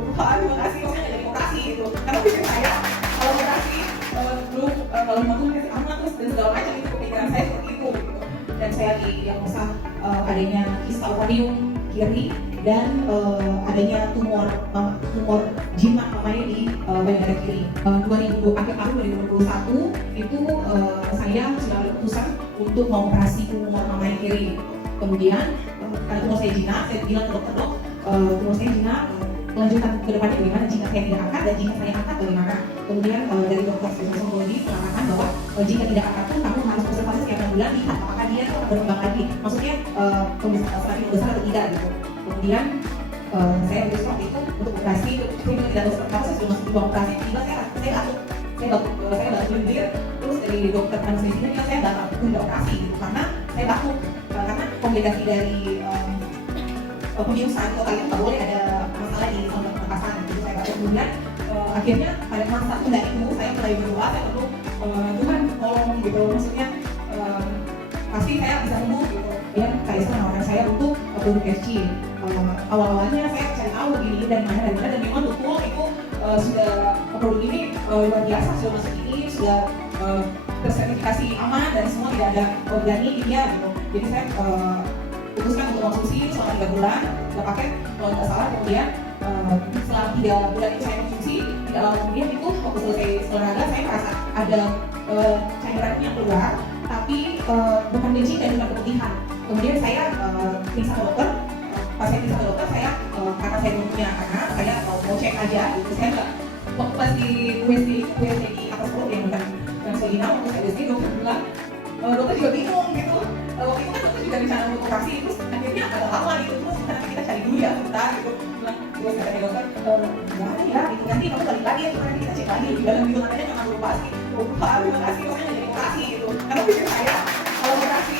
terima kasih, maksudnya nggak jadi operasi gitu. Karena pikir saya kalau operasi belum kalau memang kasih aman terus dan segala macam itu pikiran saya seperti itu gitu. Dan saya didiagnosa adanya kista ovarium kiri dan adanya tumor jimat mamanya di bagian kiri. 2000 akhir tahun 2021 itu saya sudah ada keputusan untuk mengoperasi tumor mamanya kiri. Kemudian karena tumor saya jinak, saya bilang ke dokter tumor saya jinak, kelanjutan ke depannya bagaimana jika saya tidak angkat dan jika saya angkat bagaimana. Kemudian dari dokter spesialis onkologi mengatakan bahwa jika tidak angkat pun kamu harus observasi setiap 6 bulan lihat apakah dia itu berkembang lagi, maksudnya semakin besar atau tidak gitu. Kemudian saya memutuskan waktu itu untuk operasi, saya juga tidak tahu seperti apa, saya sudah masuk di ruang operasi, tiba saya batuk lendir, terus dari dokter anestesinya saya batuk tunda operasi gitu, karena saya batuk karena komplikasi dari pembiusan atau kalian nggak boleh ada masalah di saluran pernapasan gitu. Saya batuk. Kemudian akhirnya pada masa tunda itu saya mulai berdoa, saya perlu Tuhan tolong gitu, maksudnya pasti saya bisa sembuh gitu. Dan Kaisa menawarkan saya untuk produk FG. Awal-awalnya saya cari tahu gini dan mana dan memang betul itu sudah produk ini luar biasa, sudah masuk ini sudah tersertifikasi aman dan semua tidak ada organik dia gitu. Jadi saya putuskan untuk konsumsi selama 3 bulan, saya pakai kalau tidak salah. Kemudian setelah 3 bulan itu saya konsumsi, tidak lama kemudian itu waktu selesai olahraga saya merasa ada cairan yang keluar, tapi bukan benci dan bukan keputihan. Kemudian saya periksa ke dokter, pas saya periksa ke dokter saya karena saya belum punya anak, saya mau cek aja gitu. Saya nggak waktu pas di USG di atas perut yang bukan Selina, waktu saya USG dokter bilang, dokter juga bingung gitu. Waktu itu kan dokter juga rencana untuk operasi, terus akhirnya agak lama gitu, terus nanti kita cari dulu ya sebentar gitu. Bilang, terus kata dokter, gimana ya gitu, nanti kamu balik lagi ya, nanti kita cek lagi di dalam gitu, katanya jangan lupa sih, terima kasih, maksudnya jadi operasi gitu. Karena pikir saya kalau operasi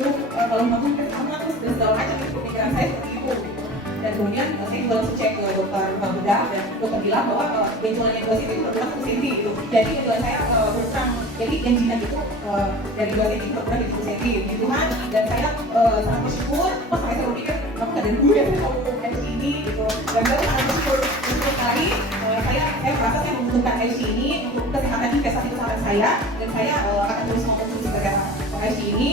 belum kalau memang kasih aman terus dan segala macam itu pikiran saya seperti itu gitu. Dan kemudian saya juga langsung cek ke dokter bedah dan dokter bilang bahwa benjolan yang 2 cm itu berkurang 1 cm gitu. Jadi benjolan saya berkurang, jadi yang jinak itu dari 2 cm berkurang jadi 1 cm gitu kan. Dan saya sangat bersyukur, pas saya berpikir kamu gak ada gue kamu LC ini gitu. Dan saya sangat bersyukur sekali, saya merasa saya membutuhkan LC ini untuk kesehatan investasi kesehatan saya, dan saya akan terus mengkonsumsi LC ini